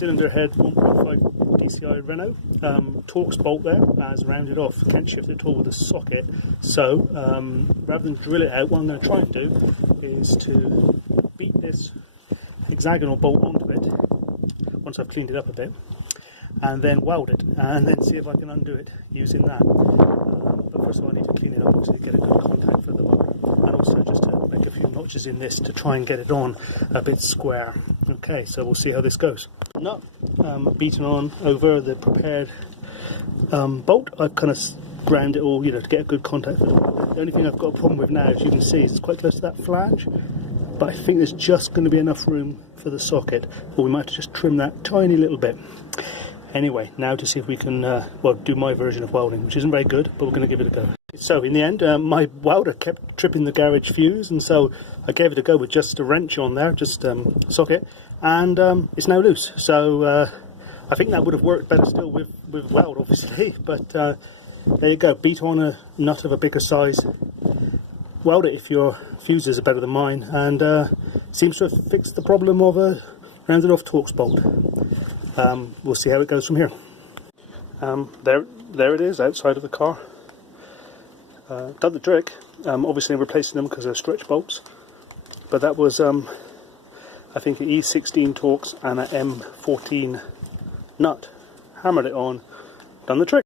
Cylinder head 1.5 DCI Renault. Torx bolt there as rounded off. Can't shift it at all with a socket. So rather than drill it out, what I'm going to try and do is to beat this hexagonal bolt onto it once I've cleaned it up a bit, and then weld it, and then see if I can undo it using that. But first of all, I need to clean it up to get a good contact for the motor, and also just to make a few notches in this to try and get it on a bit square. Okay, so we'll see how this goes. Nut beaten on over the prepared bolt. I've kind of ground it all, to get a good contact for the motor. The only thing I've got a problem with now, as you can see, is it's quite close to that flange, but I think there's just going to be enough room for the socket, or we might have to just trim that tiny little bit. Anyway, now to see if we can do my version of welding, which isn't very good, but we're going to give it a go. So in the end, my welder kept tripping the garage fuse, and so I gave it a go with just a wrench on there, just socket, and it's now loose. So I think that would have worked better still with weld, obviously, but there you go. Beat on a nut of a bigger size, weld it if your fuses are better than mine, and seems to have fixed the problem of a rounded off Torx bolt. We'll see how it goes from here. There it is, outside of the car. Done the trick. Obviously I'm replacing them because they're stretch bolts, but that was I think an E16 Torx and an M14 nut. Hammered it on, done the trick.